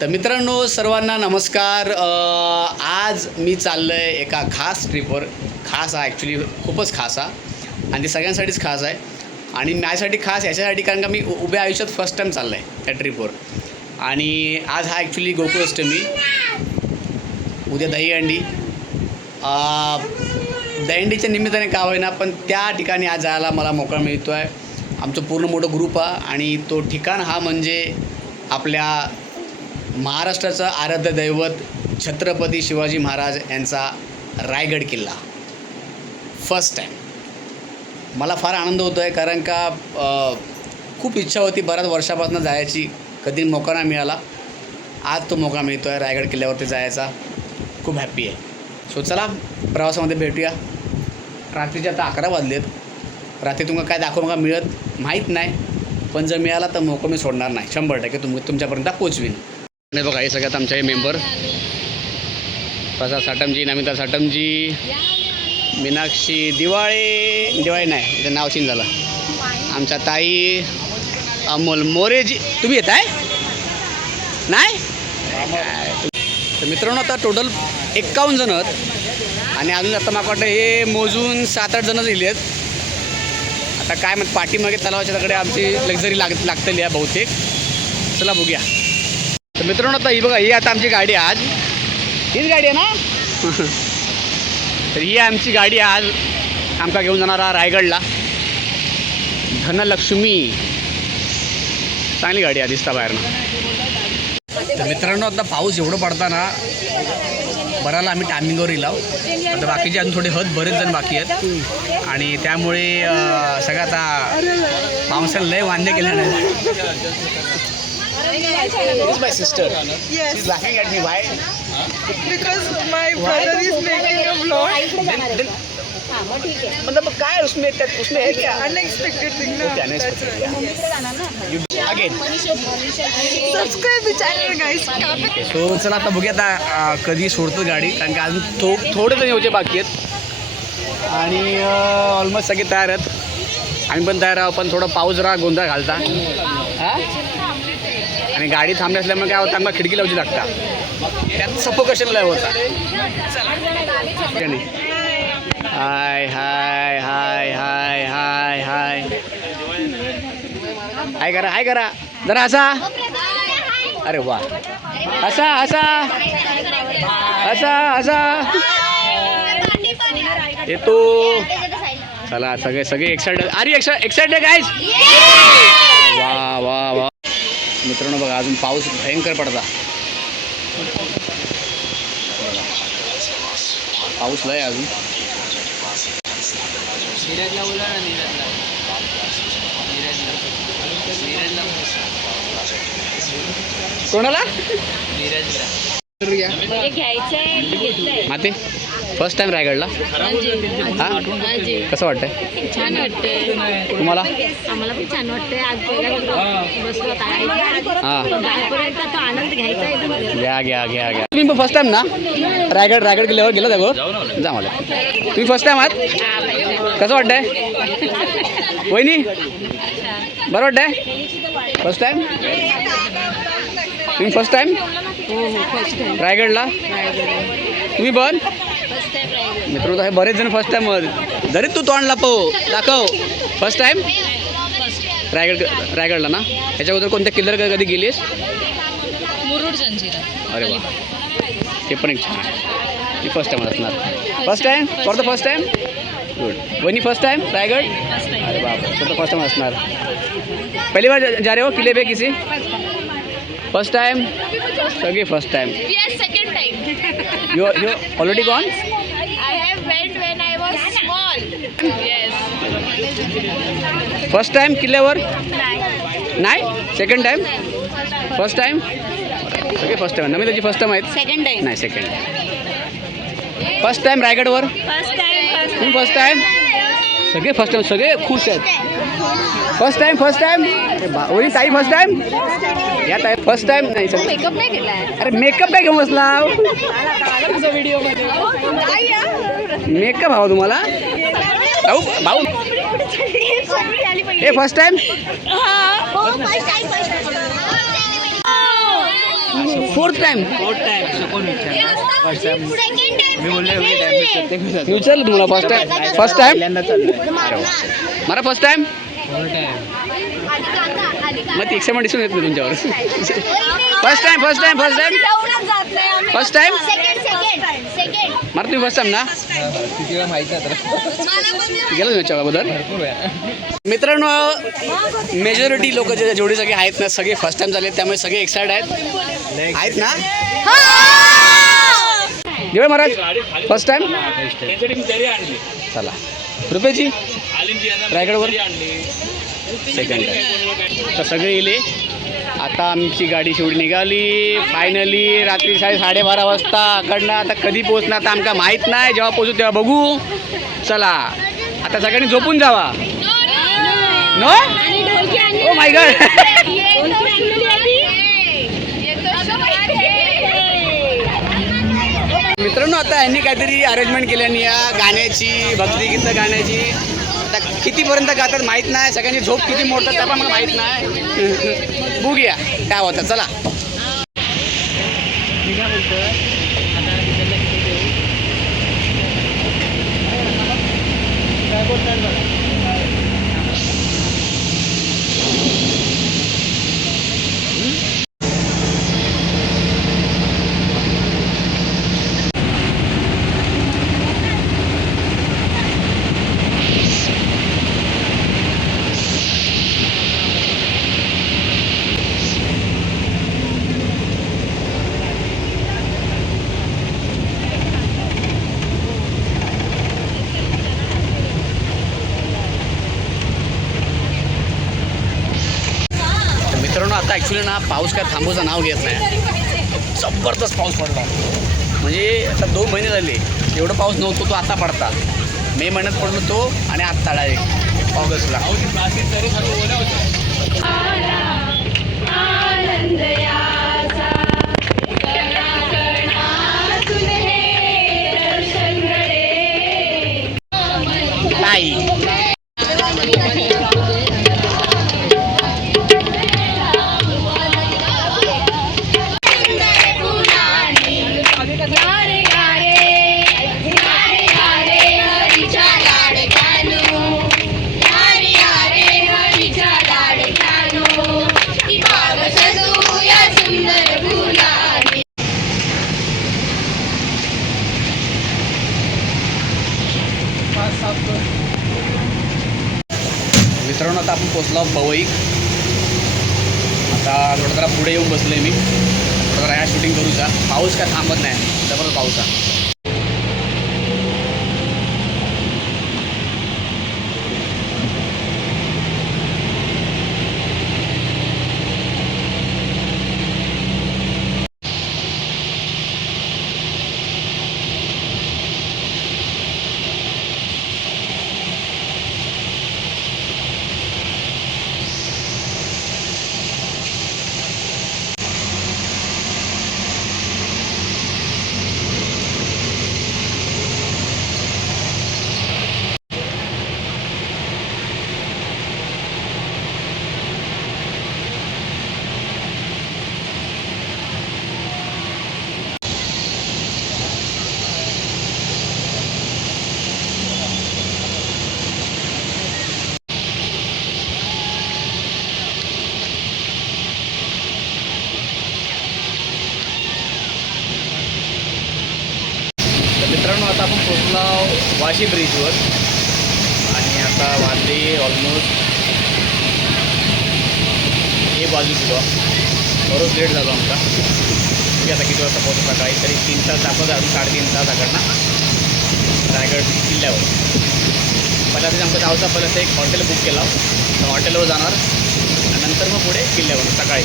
तर मित्रांनो सर्वांना नमस्कार. आज मी चाललं आहे एका खास ट्रिपवर खास हा ॲक्च्युली खूपच खास हा. आणि ती सगळ्यांसाठीच खास आहे. आणि माझ्यासाठी खास याच्यासाठी कारण का मी उभ्या आयुष्यात फर्स्ट टाईम चाललं आहे त्या ट्रिपवर आणि आज हा ॲक्च्युली गोकुळाष्टमी उद्या दहीहंडी दहीहंडीच्या निमित्ताने का होईना पण त्या ठिकाणी आज जायला मला मोकळा मिळतो आहे आमचं पूर्ण मोठं ग्रुप आहे आणि तो ठिकाण हा म्हणजे आपल्या महाराष्ट्राचं आराध्य दैवत छत्रपती शिवाजी महाराज यांचा रायगड किल्ला. फर्स्ट टाईम मला फार आनंद होतो आहे कारण का खूप इच्छा होती बऱ्याच वर्षापासून जायची. कधी मोका नाही मिळाला. आज तो मोका मिळतो आहे रायगड किल्ल्यावरती जायचा. खूप हॅप्पी आहे. सो चला प्रवासामध्ये भेटूया. रात्रीचे आता अकरा वाजलेत. रात्री तुम्हाला काय दाखवू का मिळत माहीत नाही. पण जर मिळाला तर मोका मी सोडणार नाही. शंभर टक्के तुम तुमच्यापर्यंत पोचवीन. नाही बघा हे सगळ्यात आमच्या हे मेंबर प्रसाद साटमजी नमिता साटमजी मीनाक्षी दिवाळे. दिवाळी नाही तिचं नाव चेंज झालं. आमच्या ताई अमोल मोरेजी. तुम्ही येत आहे? नाही? तर मित्रांनो आता टोटल एक्कावन्न जण आहेत. आणि अजून आता मला वाटतं हे मोजून सात आठ जणं दिली आहेत. आता काय म्हणत पाठीमागे तलावाच्याकडे आमची लक्झरी लाग लागतली आहे बहुतेक. चला बघूया. तर मित्रांनो आता ही बघा ही आता आमची गाडी आहे आज. हीच गाडी आहे ना? तर ही आमची गाडी आहे आज. आमका घेऊन जाणार रायगडला. धनलक्ष्मी. चांगली गाडी आहे दिसता बाहेरनं तर मित्रांनो आता पाऊस एवढं पडताना बराला आम्ही टायमिंगवर इलाव. आता बाकीचे अजून थोडे हद बरेच जण बाकी आहेत. आणि त्यामुळे सगळं आता पावसाला लय वांदे केले नाही This is my sister. Yes. She's laughing at me. Why? Because my brother is making a vlog. मतलब काय उसमें तक उसमें है क्या? अनएक्सपेक्टेड थिंग ना. That's right again subscribe the channel guys so चला आता बघूया आता कधी सोडतो गाडी. कारण की अजून थो थोडे तरी होते बाकी आहेत. आणि ऑलमोस्ट सगळे तयार आहेत. आम्ही पण तयार आहोत पण थोडा पाऊस राहा गोंधळ घालता. आणि गाडी थांबली असल्यामुळे काय होतं आम्हाला खिडकी लावची लागता. त्यात सफोकेशन लय होता? हाय हाय हाय हाय हाय हाय. हाय करा हाय करा. जरा असा अरे वा. असा असा असा असा येतो. चला सगळे सगळे एक्साइटेड आर एक्सा एक्साइटेड गाईज वा वा वा. मित्रांनो बघा अजून पाऊस भयंकर पडता पाऊस लय अजून. कोणाला? माते? फर्स्ट टाइम रायगडला? हा? कसं वाटतंय? छान वाटतंय. तुम्हाला? आम्हाला पण छान वाटतंय. आज पहिला बसलो आता हां. जायपर्यंत तो आनंद घ्यायचा आहे घ्या घ्या घ्या घ्या. तुम्ही फर्स्ट टाइम ना? रायगड रायगड किल्ल्यावर गेला जागो? जा मला. तुम्ही फर्स्ट टाइम आहात? कसं वाटतंय? वहिनी? बरं वाटतंय? फर्स्ट टाइम तुम्ही फर्स्ट टाइम हो हो रायगडला? तुम्ही राहिलं मित्र हे बरेच जण फर्स्ट टाइम जरी तू तोंड लपव दाखव. फर्स्ट टाइम रायगड रायगडला ना? ह्याच्याबद्दल कोणत्या किल्ल्यावर कधी गेलीस अरे वा. ते पण एक छान आहे. ती फर्स्ट टाइम असणार. First time for the first time good Wani first time Raigad? अरे बाप फॉर द फर्स्ट टाइम असणार. पहली बार जा- रहे हो? किले पे किसी? फर्स्ट टाइम सगळे first time. You you already gone first time किल्ल्यावर नाही सेकंड टाइम फर्स्ट टाइम सगळे फर्स्ट टाइम नमी त्याची फर्स्ट टाइम आहेत सेकंड टाइम नाही सेकंड फर्स्ट टाइम रायगडवर फर्स्ट टाइम तुम्ही फर्स्ट टाइम सगळे फर्स्ट टाइम सगळे खुश आहेत. फर्स्ट टाइम फर्स्ट टाइम वही ताई फर्स्ट टाइम या ताई फर्स्ट टाइम नाही सर मेकअप नाही केलाय अरे मेकअप काय घेऊन बसला. मेकअप हवा तुम्हाला? भाऊ भाऊ. हे फर्स्ट टाइम फोर्थ टाइम मी बोलले मी विचारलं तुम्हाला फर्स्ट टाइम फर्स्ट टाइम मला फर्स्ट टाइम मग ती एकशे दिसून येत नाही तुमच्यावर. First time first time first time first time तुम्ही फर्स्ट टाइम ना? गेलो मी अगोदर मित्रांनो मेजॉरिटी लोक जे जेवढे सगळे आहेत ना सगळे फर्स्ट टाइम झाले त्यामुळे सगळे एक्साइड आहेत. आहेत ना? देवळ महाराज फर्स्ट टाइम चला. रुपयाची रायगडवर? सेकंड तर सगळे येले आता आमची गाडी शेवटी निघाली. फायनली रात्री साडे साडेबारा वाजता कडनं आता कधी पोहोचणार तर आमका माहीत नाही. जेव्हा पोहोचू तेव्हा बघू. चला आता सगळ्यांनी झोपून जावा. नो? ओ माय गड मित्रांनो आता यांनी काहीतरी अरेंजमेंट केल्यानी या गाण्याची भक्तिगीतं गाण्याची. आता कितीपर्यंत गातात माहीत नाही सगळ्यांची झोप किती मोडतात त्या पण मला माहीत नाही. बघूया काय होतं चला. तर मित्रांनो आता ॲक्च्युली ना पाऊस काय थांबूचं नाव घेत नाही. जबरदस्त पाऊस पडला. म्हणजे आता दोन महिने झाले. एवढं पाऊस नव्हतो तो आता पडता. मे महिन्यात पडलो तो आणि आत्ता डायरेक्ट ऑगस्टला. नाही पुढे येऊन बसलो आहे मी. थोडं जरा शूटिंग करूचा. पाऊस काय थांबत नाही. जबरदस्त पाऊस आहे तर मित्रांनो आता आपण पोचलो वाशी ब्रिजवर आणि आता वाजले ऑलमोस्ट हे बाजू किंवा बरोबर लेट झालो आमचा. की आता किती वाजता पोहोचतो सकाळी? तरी तीन तास दाखवत अजून साडेतीन तास आकडनं रायगड किल्ल्यावर. पहिला तरी आमचा गावचा पहिला एक हॉटेल बुक केला. तर हॉटेलवर जाणार. आणि नंतर मग पुढे किल्ल्यावर सकाळी.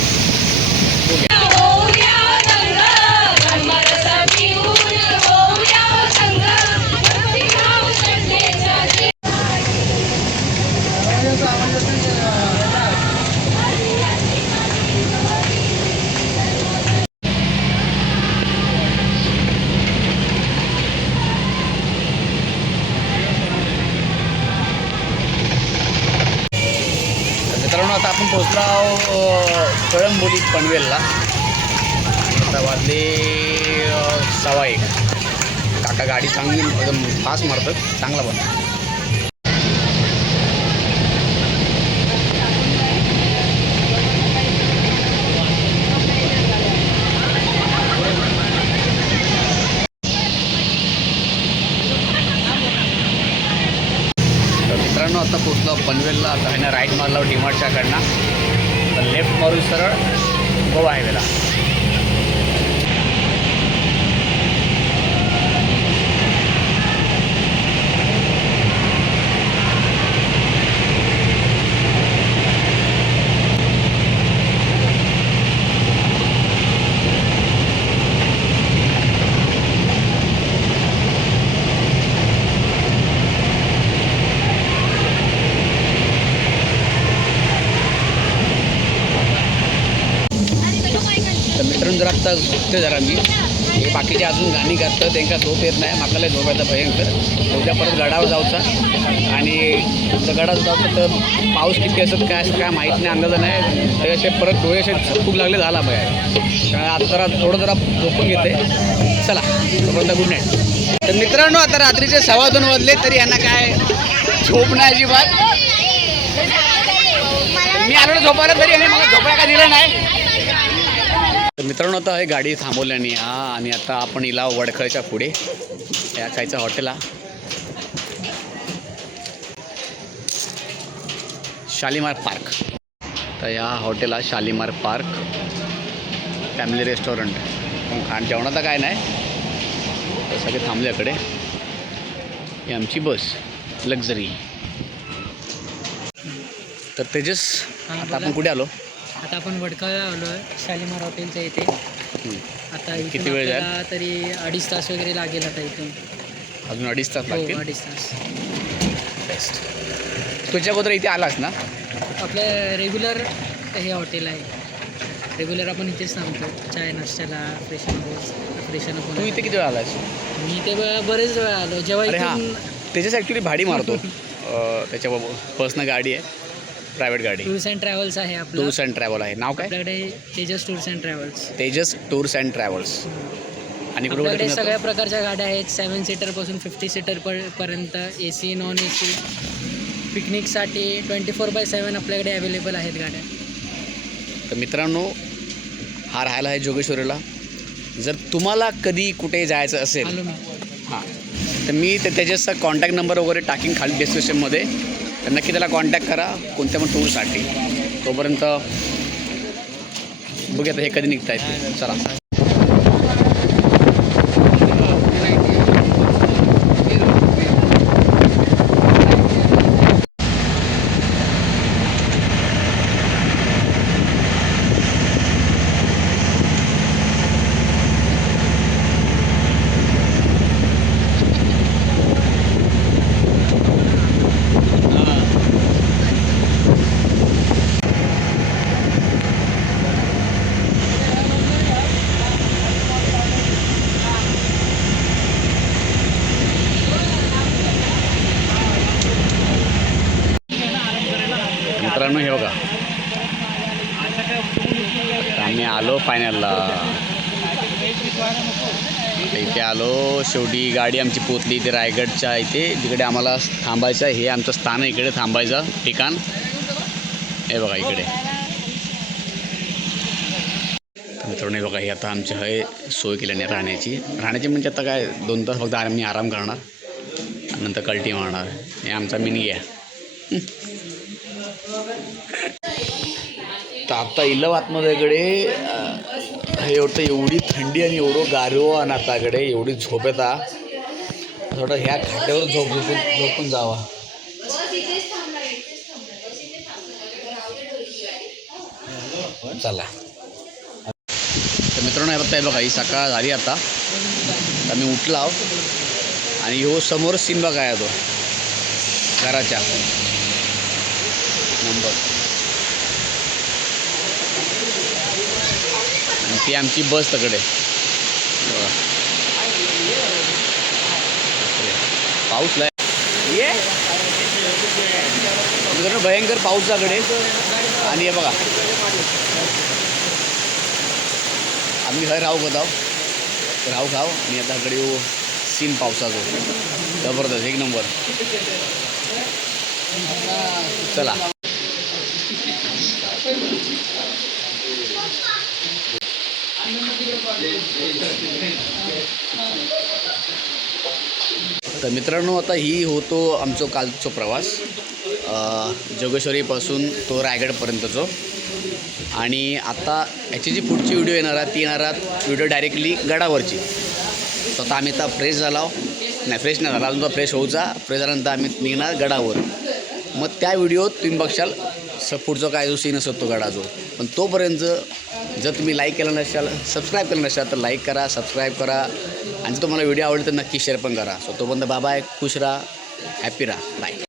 पनवेलला. आता वाजले सवा एक. काका गाडी चांगली एकदम फास्ट मारतात. चांगला बनतो तर मित्रांनो आता पोचलो पनवेलला. आता ह्यानं राईट मारला डीमार्टच्याकडनं लेफ्ट मारू सरळ. 怖い目だ。मित्रांनो जर आत्ता झोपते जरा मी हे म्हणजे बाकीचे अजून गाणी घातलं त्यांना झोप येत नाही आपल्याला झोप येतं भयंकर उद्या परत गडावर जाऊचा. आणि गडावर जाऊचं तर पाऊस किती असत काय असं काय माहीत नाही अंदाज नाही. ते असे परत डोळे असे खूप लागले झाला भय कारण आता जरा थोडं जरा झोपून घेते. चला तोपर्यंत गुड नाईट तर मित्रांनो आता रात्रीचे सव्वा दोन वाजले तरी यांना काय झोप नाही अजिबात. मी आलो झोपायला तरी याने मला झोपायला का दिलं नाही. तर मित्रांनो आता हे गाडी थांबवल्याने हा आणि आता आपण हिला वडखळच्या पुढे या खायचं हॉटेल हा शालिमार पार्क. तर या हॉटेल हा शालिमार पार्क फॅमिली रेस्टॉरंट. पण खाण जेवणाचं काय नाही. तर सगळे थांबल्याकडे ही आमची बस लक्झरी. तर तेजस आता. आपण कुठे आलो? आता आपण वडखळला आलो आहे शालिमार हॉटेलच्या इथे. आता इथून किती वेळ जाईल? आपल्याला तरी अडीच तास वगैरे लागेल आता इथून. अजून अडीच तास हो लागतील? अडीच तास. बेस्ट तुझ्या अगोदर इथे आलास ना? आपलं रेग्युलर हे हॉटेल आहे. रेग्युलर आपण इथेच थांबतो. चाय नाश्त्याला फ्रेशन फ्रेशन तू इथे किती वेळा आलास? मी ते ब- बरेच वेळा आलो. जेव्हा अरे हां. इथून त्याच्याच ॲक्च्युली भाडी मारतो. अं, त्याच्या पर्सनल गाडी आहे. प्रायव्हेट गाडी. टूर्स अँड ट्रॅव्हल्स आहे आपलं. टूर्स अँड ट्रॅव्हल आहे. नाव काय? आपल्याकडे Tejas tours and travels. Tejas tours and travels. आणि कुठे कुठे आपल्याकडे तुम्ही सगळ्या? प्रकारच्या गाड्या आहेत. सेवन सीटरपासून फिफ्टी सीटर पर पर्यंत A C non A C पिकनिकसाठी twenty four by seven आपल्याकडे अवेलेबल आहेत गाड्या. तर मित्रांनो हा राहायला आहे जोगेश्वरीला. जर तुम्हाला कधी कुठे जायचं असेल आलो मी. हां तर मी ते त्याच्याचा कॉन्टॅक्ट नंबर वगैरे टाकीन खाली डिस्क्रिप्शनमध्ये तर नक्की त्याला कॉन्टॅक्ट करा. कोणत्या पण टूरसाठी तोपर्यंत बघूया आता हे कधी निघता येते चला मित्रांनो हे बघा आता आम्ही आलो फायनलला आता इथे आलो शेवटी गाडी आमची पोचली इथे रायगडच्या इथे. जिकडे आम्हाला थांबायचं आहे. हे आमचं स्थान आहे. इकडे थांबायचं ठिकाण. हे बघा इकडे. तर मित्रांनो बघा हे आता आमची हे सोय केल्याने राहण्याची. राहण्याची म्हणजे आता काय दोन तास फक्त आम्ही आराम करणार. नंतर कल्टी मारणार. हे आमचा मिनी आहे. तर आता इलव आतमध्येकडे इकडे हे एवढं एवढी थंडी आणि एवढं गारवा आणि एवढी झोप येता. थोडं ह्या खाट्यावर झोप झोपून झोपून जावा. चला. तर मित्रांनो हे बघता बघा ही सकाळ झाली आता. तर आम्ही उठला आहो. आणि हो समोर सीन बघा आहे तो? घराच्या. नंबर. ती आमची बस तकडे. पाऊस लय. ये. भयंकर पाऊस त्याकडे आणि हे बघा. आम्ही खंय राव गो राव खाव आणि आता कडे येऊ सीन पावसाचो. जबरदस्त. एक नंबर. चला. तर मित्रांनो आता ही होतो आमचो कालचो प्रवास. जोगेश्वरीपासून तो रायगडपर्यंतचो. आणि आता याची जी पुढची व्हिडिओ येणार आहे ती येणार आहात व्हिडिओ डायरेक्टली गडावरची. तर आता आम्ही आता फ्रेश झाला नाही फ्रेश नाही झाला अजून तो फ्रेश होऊचा. फ्रेश झाल्यानंतर आम्ही निघणार गडावर. मग त्या व्हिडिओत तुम्ही बघशाल स पुढचा काय जो सीन असतो गडाचो पण तोपर्यंत जर तुम्ही लाईक केलं नसाल सबस्क्राईब केलं नसाल तर लाईक करा सबस्क्राईब करा. आणि जर तुम्हाला व्हिडिओ आवडला तर नक्की शेअर पण करा. सो तोपर्यंत आहे खुश राहा हॅपी राहा. बाय